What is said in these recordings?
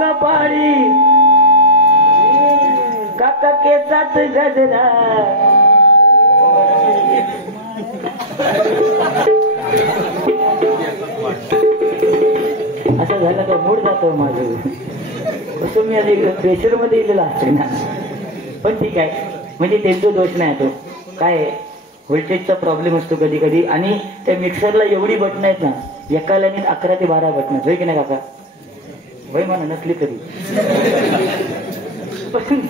कपाळी काका केसात गजरा असं झालं का मूड जातो माझं. तुम्ही आधी प्रेशर मध्ये दिलेला असते ना. पण ठीक आहे, म्हणजे त्यांचा दोष नाही. तो काय व्होल्टेजचा प्रॉब्लेम असतो कधी कधी. आणि त्या मिक्सरला एवढी बटन आहेत ना, एका लाईनीत 11 ते 12 बटन. होय की नाही काका? होय म्हणा, नसली तरी. पण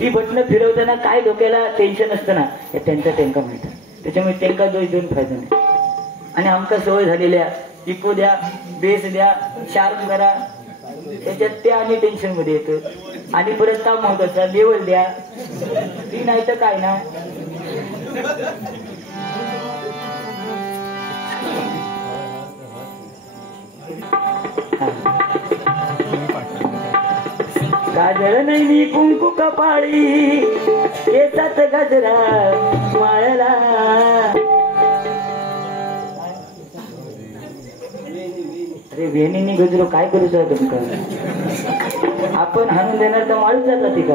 ती बटन फिरवताना काय डोक्याला टेन्शन असतं ना, हे त्यांका माहित. त्याच्यामुळे त्यांका दोष देऊन फायदा नाही. आणि आमका सवय झालेल्या इको द्या, बेस द्या, शार्प करा, त्याच्यात ते आणि टेन्शन मध्ये येतं. आणि परत का महत्वाचा लेवल द्या, ती नाही तर काय ना. काजळ नाही कुंकू कपाळी केसात गजरा माळला. अरे वेणीनी गजरो काय करूचा तुमका? आपण हाणून देणार तर माळूच जातात ती का?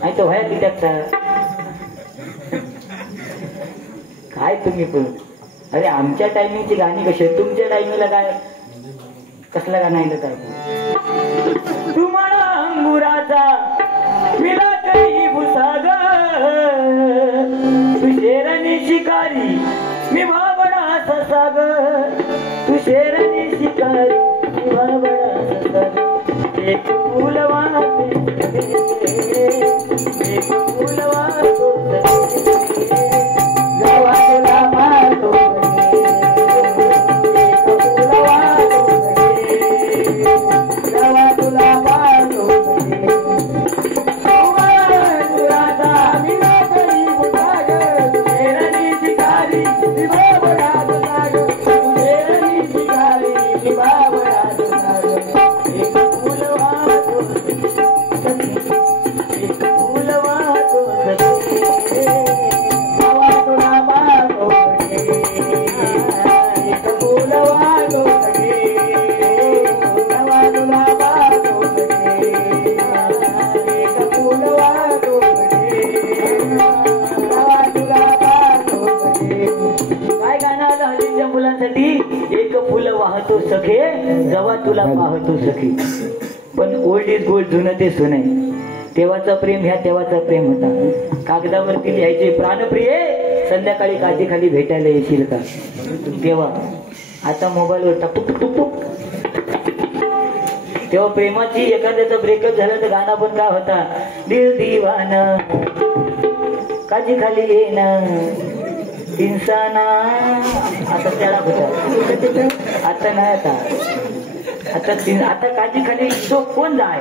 नाही तर व्हाया ती टाकता काय तुम्ही पण. अरे आमच्या टायमिंगची गाणी कशी आहेत, तुमच्या टायमिंगला काय कसला गाणं आहे काय? तुम्हाला अंगुराचा मिला काही भुसाग तू शेरणी शिकारी मी भाबडा साग. तू शेरणी शिकारी मी भाबडा साग. एक फूल वाहते एक फूल वाहतो जवा तुला पाहतो सखे जवा तुला पाहतो सखी. पण ओल्ड इज गोल्ड, जुनं ते सोनं. तेव्हाचा प्रेम ह्या तेव्हाचा प्रेम होता. कागदावरती लिहायचे प्राणप्रिये संध्याकाळी काठी खाली भेटायला येशील का. तेव्हा आता मोबाईलवर टुक टुक टुक टुक. तेव्हा प्रेमाची एखाद्याचा ब्रेकअप झाला तर गाणं पण काय होता, दिल दिवाना काठी खाली येणं इंसाना. आता त्याला होता, आता नाही. आता काठी खाली तो कोण जाय,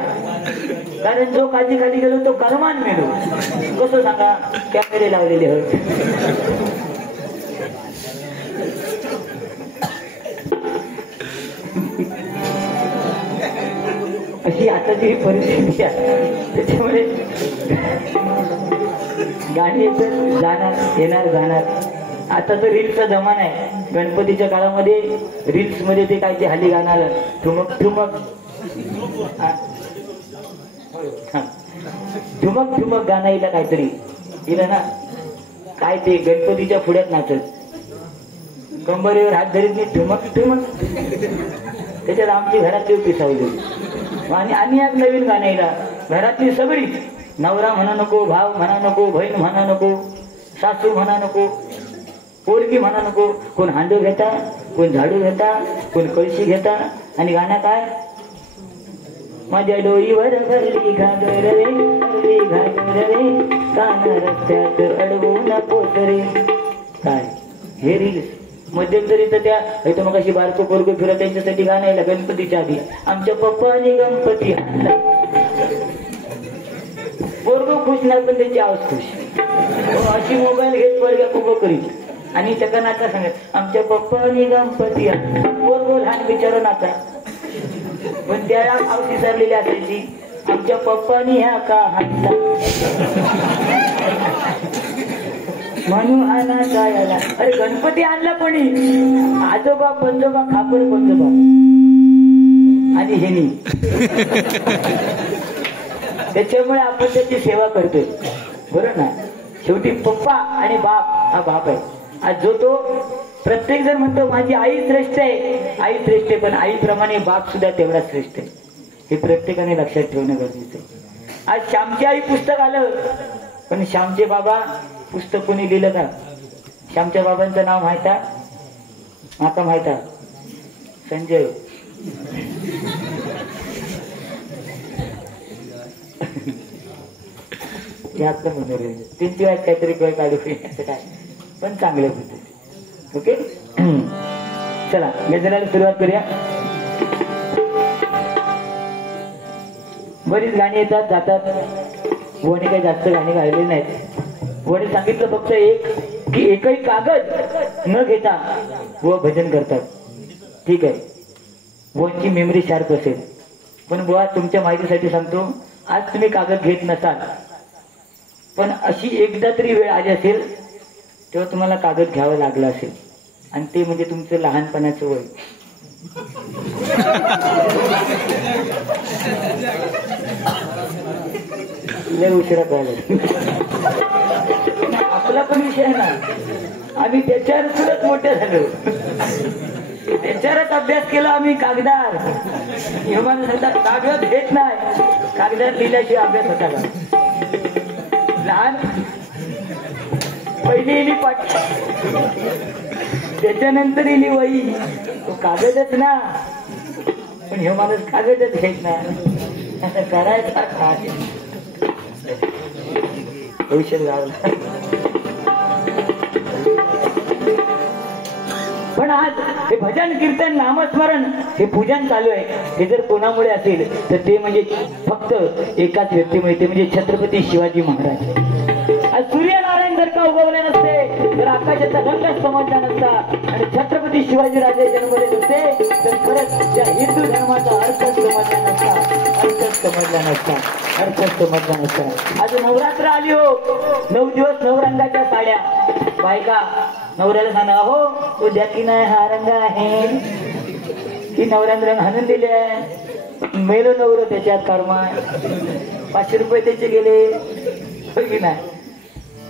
कारण जो काठी खाली गेलो तो कर्मान मिळो. कसं सांगा, कॅमेरे लावलेले होते. अशी आताची परिस्थिती आहे. त्याच्यामुळे गाणी जाणार येणार जाणार. आता तर रील्सचा जमाना आहे. गणपतीच्या काळामध्ये रील्स मध्ये ते काय ते हल्ली गाणं आलं, ठुमक ठुमक ठुमक ठुमक गाणं येईल काहीतरी येईल ना. काय ते गणपतीच्या पुढ्यात नाचत, कंबरेवर हात धरीत नाही, ठुमक ठुमक. त्याच्यात आमची घरातली पिसावली. आणि एक नवीन गाणं येईल, घरातली सगळी, नवरा म्हणा नको, भाव म्हणा नको, बहीण म्हणा नको, सासू म्हणा नको, पोरगी म्हणा नको. कोण हांडू घेता, कोण झाडू घेता, कोण कळशी घेता. आणि गाणं काय, माझ्या डोईवर भरली घागर रे, भरली घागर रे, कान रस्त्यात अडवू नको रे. काय हे रील्स मध्यंतरी तर त्या इथं मग अशी बारको पोरगो फिरत त्यांच्यासाठी गाणं आहे गणपतीच्या आधी. आमच्या पप्पानी गणपती आणला. पोरगो खुश नाही पण त्याची आवाज खुश. अशी मोबाईल घेत पोरग्या उभं करीत आणि त्याचा नाचा सांगत, आमच्या पप्पानी गणपती आणला. पोरगो लहान विचारून आता, पण त्या आवशी सरलेली असायची, आमच्या पप्पानी ह्या का हाणला म्हणून आणा काय आला. अरे गणपती आणला कोणी, आजोबा पंजोबा खापर पंजोबा. आणि आणि हेनी. त्याच्यामुळे आपण त्याची सेवा करतोय, बरोबर ना. शेवटी पप्पा आणि बाप हा बाप आहे. आज जो तो प्रत्येक जण म्हणतो माझी आई श्रेष्ठ आहे, आई श्रेष्ठ आहे, पण आईप्रमाणे बाप सुद्धा तेवढा श्रेष्ठ आहे. हे प्रत्येकाने लक्षात ठेवणं गरजेचं आहे. आज श्यामची आई पुस्तक आलं, पण श्यामचे बाबा पुस्तक कोणी लिहिलं का? श्यामच्या बाबांचं नाव माहित आहे? आता माहित आहे, संजय. त्यांची वाईट काहीतरी कळ काढू असं काय, पण चांगल्या पद्धती. ओके, चला गजराला सुरुवात करूया. बरीच गाणी येतात जातात, वणी काही जास्त गाणी गायलेली नाहीत. वणी सांगितलं फक्त एक की एकही कागद न घेता व भजन करतात. ठीक आहे, वनची मेमरी शार्प असेल, पण बुवा तुमच्या माहितीसाठी सांगतो, आज तुम्ही कागद घेत नसाल, पण अशी एकदा तरी वेळ आली असेल तेव्हा तुम्हाला कागद घ्यावं लागलं असेल, आणि ते म्हणजे तुमचं लहानपणाचं वय. लय उशिरा कळलं. आपला पण विषय आहे ना, आम्ही त्याच्यावर सुद्धा मोठे झालो, त्याच्यावरच अभ्यास केला आम्ही. कागदार कागद घेत नाही, कागदात लिहिल्याशिवाय अभ्यास होता का? लहान पहिली इली पाठ, त्याच्यानंतर इली वही, तो कागदच ना. पण हे माणूस कागदच घेत ना, आता करायचा काय? औषध लावला. पण आज हे भजन कीर्तन नामस्मरण हे पूजन चालू आहे, हे जर कोणामुळे असेल तर ते म्हणजे फक्त एकाच व्यक्तीमुळे, ते म्हणजे छत्रपती शिवाजी महाराज. आज सूर्यनारायण जर का उगवले नसते तर आकाशाचा रंगच समजला नसता, आणि छत्रपती शिवाजी राजे जन्मले नसते तर खरंच त्या हिंदू धर्माचा अर्थच समजला नसता, अर्थच समजला नसता, अर्थच समजला नसता. आज नवरात्र आली हो, 9 दिवस नवरंगाच्या साड्या. बायका नवऱ्याला सांगा, हो उद्या की नाही हा रंग आहे की नवऱ्याने रंग हाणून दिले, मेलो नवर त्याच्यात कर्मा, 500 रुपये त्याचे गेले की नाही.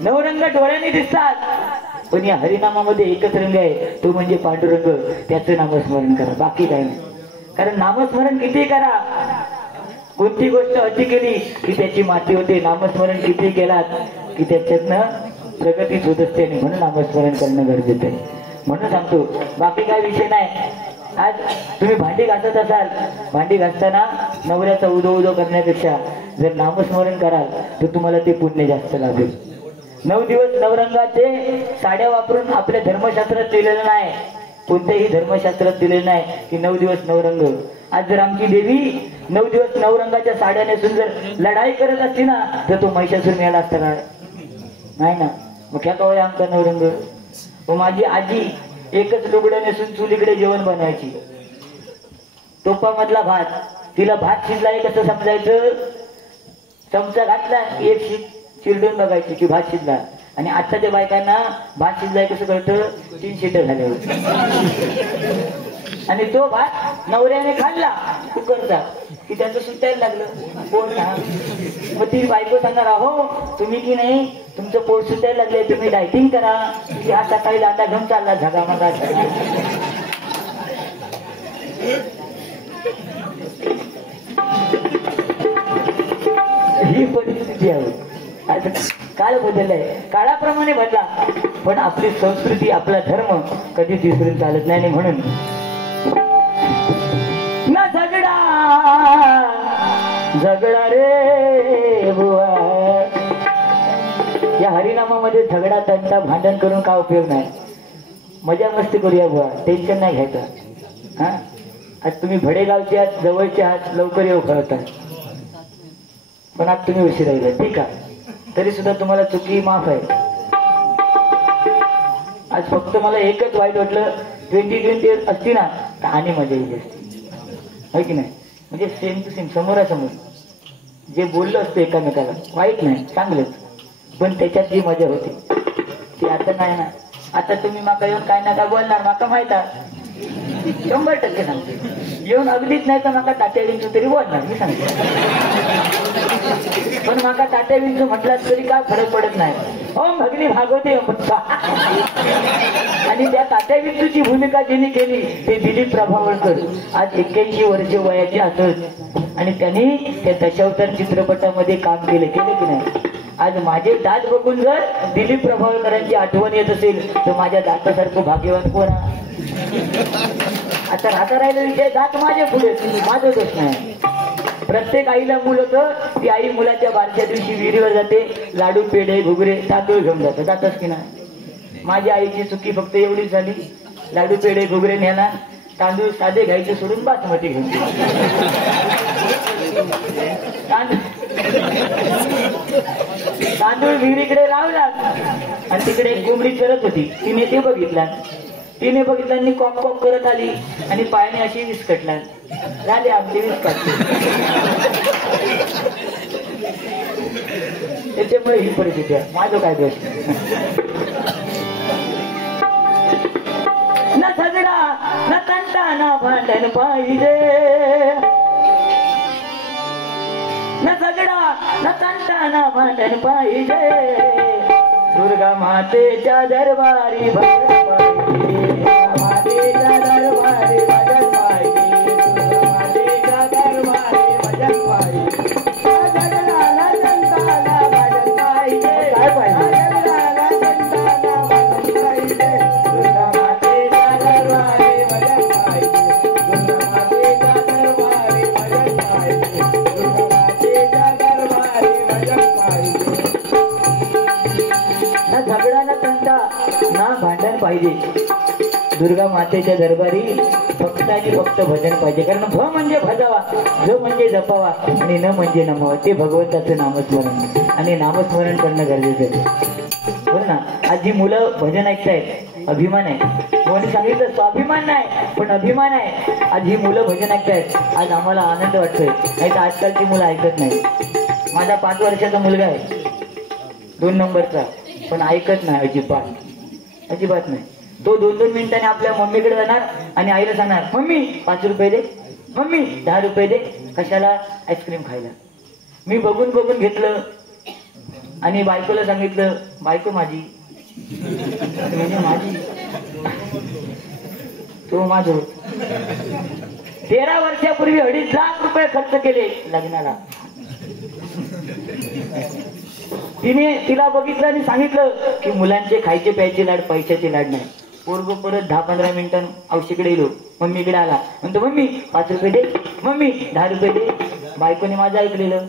नवरंग डोळ्याने दिसतात, पण या हरिनामामध्ये एकच रंग आहे, तो म्हणजे पांडुरंग. त्याचं नामस्मरण करा, बाकी काही नाही. कारण नामस्मरण किती करा, कोणती गोष्ट अति केली की त्याची माती होते. नामस्मरण किती केलात की त्याच्यातनं प्रगतीच होत असते, आणि म्हणून नामस्मरण करणं गरजेचं आहे. म्हणून सांगतो, बाकी काय विषय नाही. आज तुम्ही भांडी घासत असाल, भांडी घासताना नवऱ्याचा उदो उदो करण्यापेक्षा जर नामस्मरण कराल तर तुम्हाला ते पुण्य जास्त लाभेल. 9 दिवस नवरंगाचे साड्या वापरून आपल्या धर्मशास्त्रात दिलेलं नाही, कोणत्याही धर्मशास्त्रात दिलेलं नाही की 9 दिवस नवरंग. आज जर आमची देवी 9 दिवस नवरंगाच्या साड्या नेसून जर लढाई करत असती ना तर तो महिषासूर मिळाला असता का? नाही ना. मग ह्या कवय आमचा नवरंग. व माझी आजी एकच लुगडं नेसून चुलीकडे जेवण बनवायची, टोपामधला भात, तिला भात शिजलाय कसं समजायचं? चमचा घातला एक चिरडून बघायची की भात शिजला. आणि आत्ताच्या बायकांना भात शिजलाय कसं कळतं? 3 शिट्या झाल्यावर. आणि तो भात नवऱ्याने खाल्ला कुकरचा की त्याचं सुटायला लागलं पोट. मग ती बायको सांगणार, अहो तुम्ही की नाही तुमचं पोट सुटायला लागले, तुम्ही डायटिंग करा, की आज सकाळी दादा घेऊन चालला झगामागा. ही परिस्थिती आहे. काळ बदललाय, काळाप्रमाणे बदला, पण आपली संस्कृती आपला धर्म कधीच विसरून चालत नाही. आणि म्हणून ना झगडा झगडा रे बुवा, या हरिनामामध्ये झगडा तंटा भांडण करून काय उपयोग नाही. मजा मस्ती करूया बुवा, टेन्शन नाही घ्यायचं. हा, आज तुम्ही भडेगावचे आहात, जवळचे आहात, लवकर येऊ कळतात, पण आज तुम्ही उशीर राहिले. ठीक आहे, तरी सुद्धा तुम्हाला चुकी माफ आहे. आज फक्त मला एकच वाईट वाटलं, 2020 असती ना तर आणि मजा येईल असती, आहे की नाही? म्हणजे सेम टू सेम, समोरासमोर जे बोललं असतं एकामेकाला, वाईट नाही चांगलंच, पण त्याच्यात जी मजा होती ती आता नाही ना. आता तुम्ही माका येऊन काय ना काय बोलणार, माका माहित आहे, 100% सांगते. येऊन अगदीच नाही तर माका तात्या विंचू तरी बोलणार मी सांगतो. पण माका तात्या विंचू म्हटलास तरी काय फरक पडत नाही. ओम भगनी भागवते आणि त्या तात्या विंचूची भूमिका ज्यांनी केली ते दिलीप प्रभावळकर. आज 81 वर्ष वयाचे असत आणि त्यांनी त्या दशावतार चित्रपटामध्ये काम केले की नाही. आज माझे दात बघून जर दिलीप प्रभावळकरांची आठवण येत असेल तर माझ्या दातासारखं भाग्यवान कोण? आता राहता राहिलं विषय दात माझे पुढे, माझं दोष नाही. प्रत्येक आईला मुलं तर ती आई मुलाच्या बारच्या दिवशी विहिरीवर जाते, लाडू पेढे घुगरे तांदूळ घेऊन जातं. जातच की नाही. माझ्या आईची चुकी फक्त एवढीच झाली, लाडू पेढे घुगरे न्याला, तांदूळ साधे घ्यायचे सोडून बासमती घेऊन तांदूळ विहिरीकडे लावला आणि तिकडे एक कोंबडी करत होती. तिने ते बघितला, तिने बघितला कॉक कॉक करत आली आणि पायाने अशी विस्कटला. झाले आमचे विस्कटले. त्याच्यामुळे ही परिस्थिती आहे. माझं काय दोष? न झगडा न तंटा न भांडण पाहिजे, न झगडा न तंटा न भांडण पाहिजे. दुर्गा मातेच्या दरबारी भजन पाहिजे, मातेच्या दरबारी भजन पाहिजे, दुर्गा मातेच्या दरबारी भजन पाहिजे. झगडा न तंटा न भांडण पाहिजे, काय पाहिजे? झगडा न तंटा न भांडण पाहिजे, दुर्गा मातेच्या दरबारी भजन पाहिजे, दुर्गा मातेच्या दरबारी भजन पाहिजे, दुर्गा मातेच्या दरबारी भजन पाहिजे. ना झगडा ना तंटा ना भांडण पाहिजे. दुर्गा मातेच्या दरबारी फक्त आणि फक्त भजन पाहिजे. कारण भ म्हणजे भजावा, ज म्हणजे जपावा आणि न म्हणजे नमावा. ते भगवंताचं नामस्मरण आणि नामस्मरण करणं गरजेचं आहे. बरं ना. आज जी मुलं भजन ऐकतायत अभिमान आहे. कोणी सांगितलं स्वाभिमान नाही पण अभिमान आहे. आज ही मुलं भजन ऐकतायत, आज आम्हाला आनंद वाटतोय. नाही तर आजकालची मुलं ऐकत नाही. माझा 5 वर्षाचा मुलगा आहे, 2 नंबरचा, पण ऐकत नाही अजिबात, अजिबात नाही. तो 2-2 मिनिटांनी आपल्या मम्मीकडे जाणार आणि आईला सांगणार, मम्मी 5 रुपये दे, मम्मी 10 रुपये दे. कशाला? आईस्क्रीम खायला. मी बघून बघून घेतलं आणि बायकोला सांगितलं, बायको माझी म्हणजे माझी, तो माझं. 13 वर्षापूर्वी 2.5 लाख रुपये खर्च केले लग्नाला. तिला बघितलं आणि सांगितलं की मुलांचे खायचे प्यायचे लाड, पैशाचे लाड नाही. पोरगो परत 10-15 मिनिटां औषधीकडे येलो, मम्मीकडे आला, म्हणतो मम्मी 5 रुपये दे, मम्मी 10 रुपये दे. बायकोने माझं ऐकलेलं.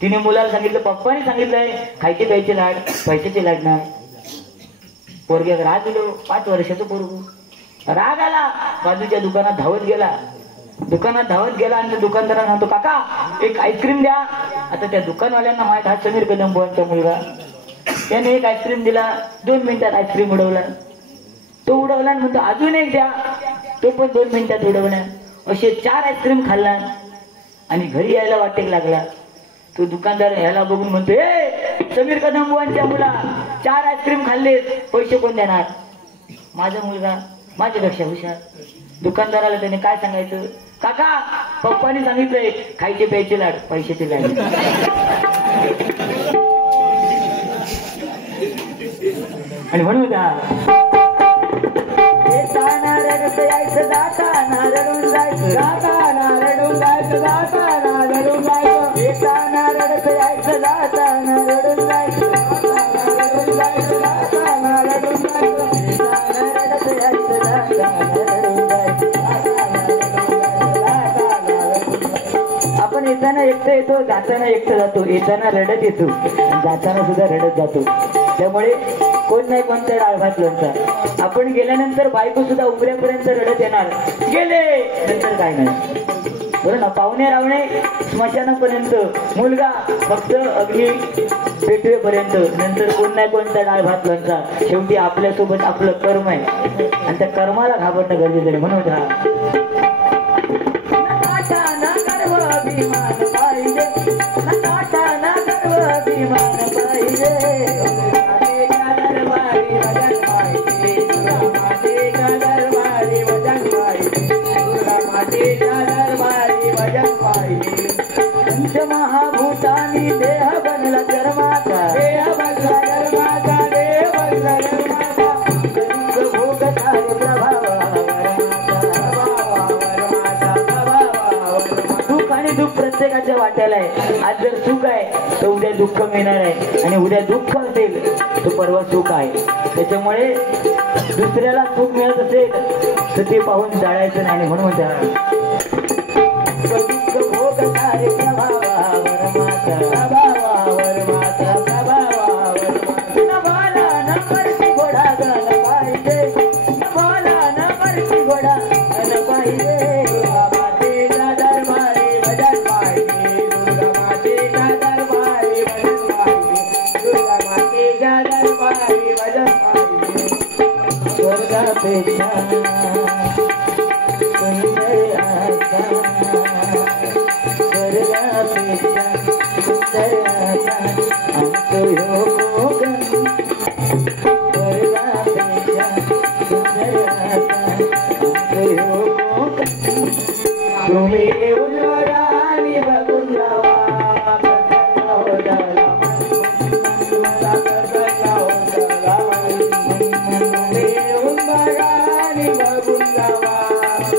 तिने मुलाला सांगितलं, पप्पाने सांगितलंय खायचे प्यायचे लाड, पैशाचे लाड नाही. पोरग्याला राग दिलो. 5 वर्षाचं पोरगू. राग आला, बाजूच्या दुकानात धावत गेला. दुकानात धावत गेला आणि दुकानदारांना म्हणतो, काका एक आईस्क्रीम द्या. आता त्या दुकानवाल्यांना माहित हा समीर कदम बुवांचा मुलगा. त्याने एक आईस्क्रीम दिला, 2 मिनिटात आईस्क्रीम उडवला. तो उडवला आणि म्हणतो अजून एक द्या. तो पण 2 मिनिटात उडवला. असे 4 आईस्क्रीम खाल्ला आणि घरी यायला वाटेक लागला. तो दुकानदार ह्याला बघून म्हणतो, ए समीर कदम बुवांच्या मुला 4 आईस्क्रीम खाल्ले, पैसे कोण देणार? माझा मुलगा माझ्यापेक्षा हुशार. दुकानदाराला त्याने काय सांगायचं, काका पप्पाने सांगितलंय खायचे प्यायचे लाड, पैशाचे लाड. आणि म्हणून येताना रडत यायचं, जाताना रडून जायचं, जाताना रडून जायचं, जाताना रडून जायचं. येताना रडत यायचं, जाताना रडून जायचं, जाताना रडून जायचं, जाताना रडून जायचं. येताना रडत यायचं, जाताना रडून जायचं, जाताना रडून जायचं. आपण येताना एकटं येतो, जाताना एकटं जातो. येताना रडत येतो, जाताना सुद्धा रडत जातो. त्यामुळे कोण नाही कोणत्या डाळ भात लोणचा. आपण गेल्यानंतर बायको सुद्धा उमऱ्यापर्यंत रडत येणार, गेले नंतर काय नाही. बरं ना. पाहुणे रावणे स्मशानापर्यंत, मुलगा फक्त अग्नी पेटवेपर्यंत, नंतर कोण नाही कोणता डाळ भात लोणचा. शेवटी आपल्यासोबत आपलं कर्म आहे आणि त्या कर्माला घाबरणं गरजेचं आहे. म्हणून अभिमान पाहिजे, अभिमान पाहिजे. दरबारी भजन पाहिजे, दुर्गा मातेच्या दरबारी भजन पाहिजे, दुर्गा मातेच्या पंचमहाभूतानी देह बनला जन्माचा, देह बनला जन्माचा, देह बनला जन्माचा, भोग कार्य प्रभाव सुख आणि दुःख प्रत्येकाच्या वाट्याला आहे. आज जर सुख आहे तर उद्या दुःख मिळणार आहे, आणि उद्या दुःख असेल तर परवा सुख आहे. त्याच्यामुळे दुसऱ्याला सुख मिळत असेल तर ते पाहून जाळायचं नाही. म्हणून भोग कार्य प्रभावावर माता नभाला न मरती घोडा गण पाहिजे, नभाला न मरती घोडा गण पाहिजे. मातेचा दरबारी भजन पाहिजे, दुर्गा मातेचा दरबारी भजन पाहिजे, दुर्गा मातेच्या दरबारी भजन पाहिजे. स्वर्गापेक्षा सुंदर आशा, स्वर्गापेक्षा सुंदर आशा आमचो ह्यो कोकण, स्वर्गापेक्षा सुंदर आशा आमचो ह्यो कोकण. तुम्ही येऊन राणी बघून जावा, प्रसन्न होताला प्रसन्न होताला. तुम्ही येऊन राणी बघून जावा,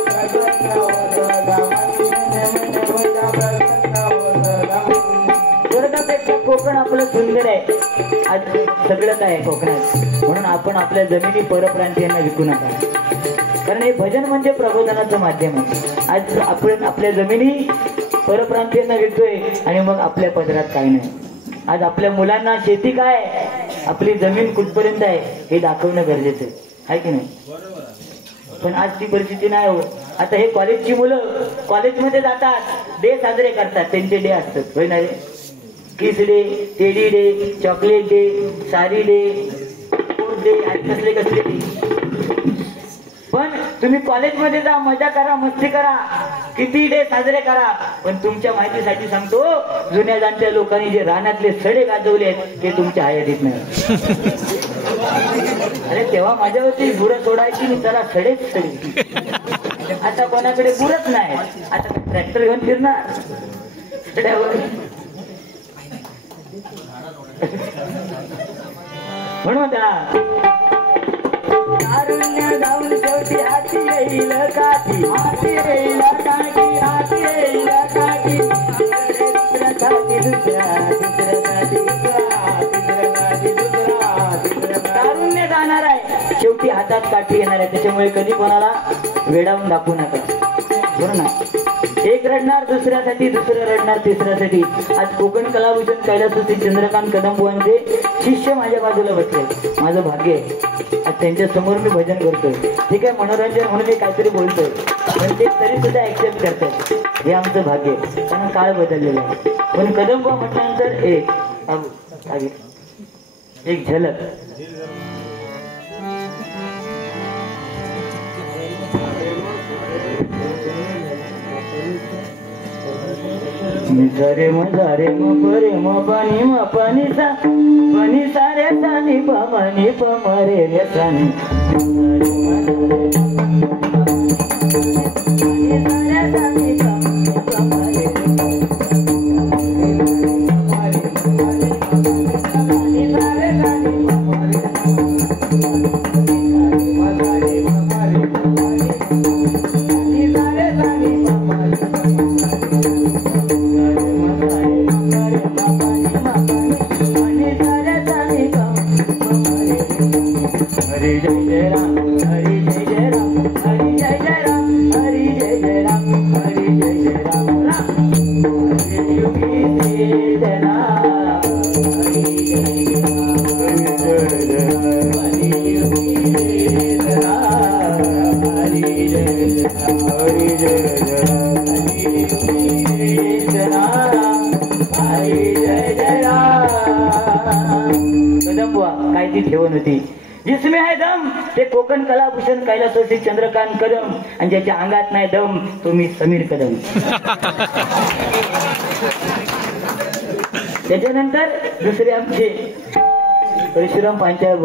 प्रसन्न होताला स्वर्गापेक्षा कोकण आपलं सुंदर आहे. आज सगळं काय आहे कोकणात, म्हणून आपण आपल्या जमिनी परप्रांतीयांना विकू नका, कारण हे भजन म्हणजे प्रबोधनाचं माध्यम आहे. आज आपण आपल्या जमिनी परप्रांतीयांना विकतोय आणि मग आपल्या पदरात काय नाही. आज आपल्या मुलांना शेती काय, आपली जमीन कुठपर्यंत आहे हे दाखवणं गरजेचं आहे की नाही. पण आज ती परिस्थिती नाही हो. आता हे कॉलेजची मुलं कॉलेजमध्ये जातात, डे साजरे करतात, त्यांचे डे असतात, होय ना रे. Kiss day, teddy day, chocolate day, sari day, day आणि कसले कसले डे. पण तुम्ही कॉलेजमध्ये जा, मजा करा, मस्ती करा, किती डे साजरे करा, पण तुमच्या माहितीसाठी सांगतो, जुन्या जाणत्या लोकांनी जे रानातले सडे गाजवले ते तुमच्या हयातीत नाही. अरे तेव्हा माझ्यावरती गुरं सोडायची मी, त्याला सडेच सडे. आता कोणाकडे गुरच नाही, आता ट्रॅक्टर घेऊन फिरणार सड्यावर. म्हणून तारुण्य जाऊन शेवटी हाती येईल काठी, हाती येईल काठी, हाती येईल काठी. दुसऱ्यासाठी दुसऱ्या, दुसऱ्यासाठी दुसरा, दुसऱ्यासाठी दुसरा, दुसऱ्या. तारुण्य जाणार आहे, शेवटी हातात काठी येणार आहे. त्याच्यामुळे कधी कोणाला वेडावून दाखवू नका. बरोबर ना. एक रडणार दुसऱ्यासाठी, दुसरं रडणार तिसऱ्यासाठी. आज कोकण कलाभूषण कैलासवासी चंद्रकांत कदमबुवांचे शिष्य माझ्या बाजूला बसले, माझं भाग्य आहे. आज त्यांच्या समोर मी भजन करतोय. ठीक आहे, मनोरंजन म्हणून मी काहीतरी बोलतोय, पण ते तरी सुद्धा ऍक्सेप्ट करतात. हे आमचं भाग्य आहे, कारण काळ बदललेला आहे. पण कदमबुवा म्हटल्यानंतर एक झलक. रे म रे म परे म पानी सा पानी सारे सानी पमानी पमरे रे सानी. काय ती ठेवण होती. जिसमें है दम ते कोकण कलाभूषण कैलासवासी चंद्रकांत कदम, आणि ज्याच्या अंगात नाही दम तो मी समीर कदम. त्याच्यानंतर दुसरे आमचे परशुराम पांचाळ.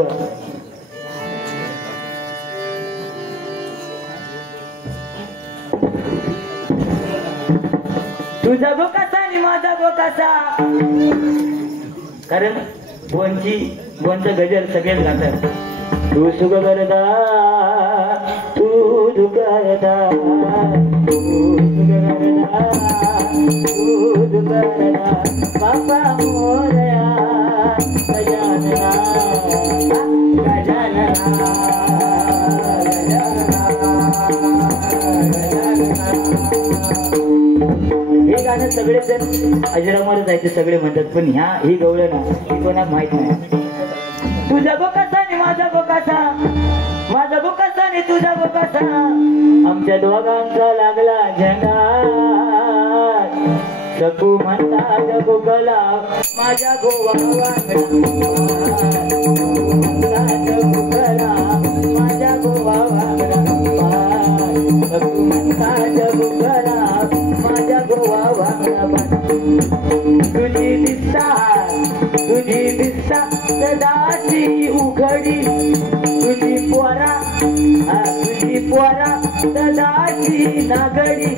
तुझा जो कसा आणि माझा बोकासा. कारण बोनचं गजर सगळेच गातात. तू सुख करता तू दुःख करता तू सुख करता तू दुःख करता बापा मोरया गजानना गजानना हे गाणं सगळे जण अजरामर जायचे सगळे म्हणतात, पण ही गवळण ना ही कोणाक माहित नाही. तुझा बोकासा आणि माझा बोकासा, माझा बोकासा आणि तुझा बोकासा, आमच्या दोघांचा लागला झेंडा. सकू म्हणतात गोगला माझ्या गोवा वागला माझ्या गोवा वागला. सकू म्हणतात गोगला माझ्या गोवा वागला. तुझी दिसता सदाची उघडी, तुझी पोरा सदाची नागडी.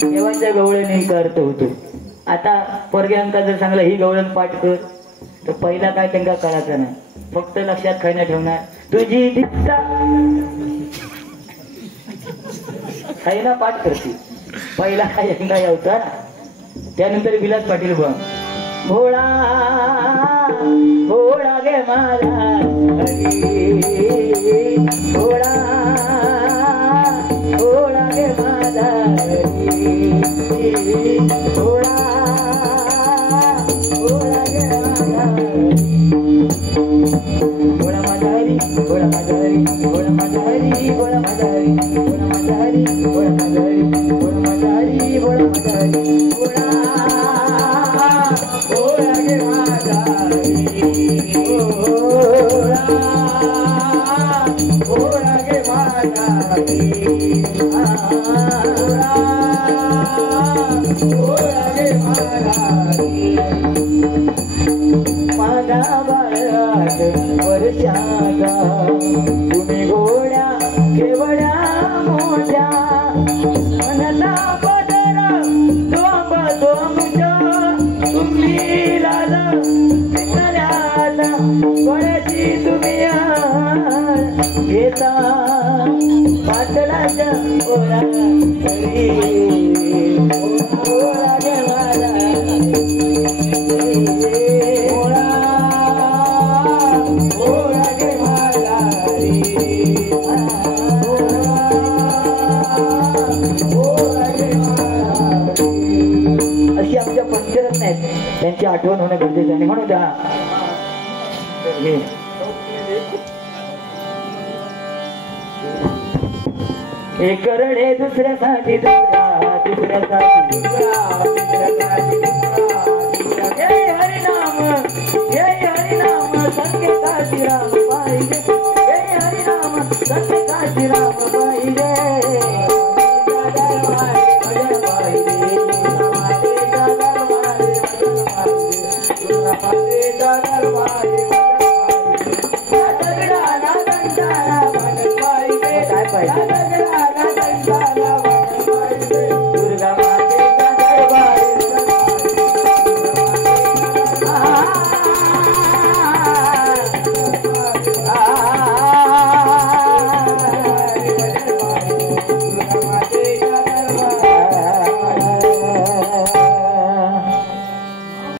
देवाच्या गवळणी करतो होतो. आता पोरग्यांका जर सांगला ही गवळण पाठ कर तर पहिला काय त्यांना कळायचं नाही, फक्त लक्षात काय नाही ठेवणार. तुझी दिसता काही ना पाठ करते, पहिला काय यंगा यावता. त्यानंतर विलास पाटील बघ भोळा भोळा गे माझा भोळा भोळा गे माझा भोळा भोळा गे माझा भोळा माझा हरी भोळा माझा हरी भोळा माझा हरी भोळा माझा हरी भोळा माझा हरी भोळा माझा हरी भोळा माझा हरी भोळा माझा हरी भोळा भोळा गे माझा भोळा भोळा गे माझा भोळा गे माझा बाळात वर्षाचा तुम्ही घोड्या केवड्या मोठ्या मनता पदरा दोंब दोंबच्या तुम्ही लाल पितळ्याला कोणाची तुम्ही घेता पाटलाच्या ओरा ओरा गे माझा ओरा ओरा गे माझा ओरा गे माझा. अशी आमच्या पंचरत्न आहेत, त्यांची आठवण होणं गरजेचं आहे. म्हणून द्या एक करडे दुसऱ्यासाठी दुसऱ्यासाठी